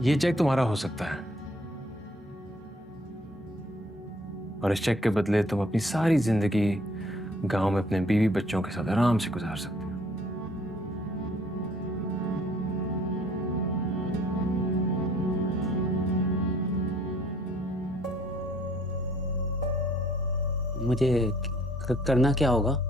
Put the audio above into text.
ये चेक तुम्हारा हो सकता है और इस चेक के बदले तुम अपनी सारी जिंदगी गांव में अपने बीवी बच्चों के साथ आराम से गुजार सकते हो। मुझे करना क्या होगा?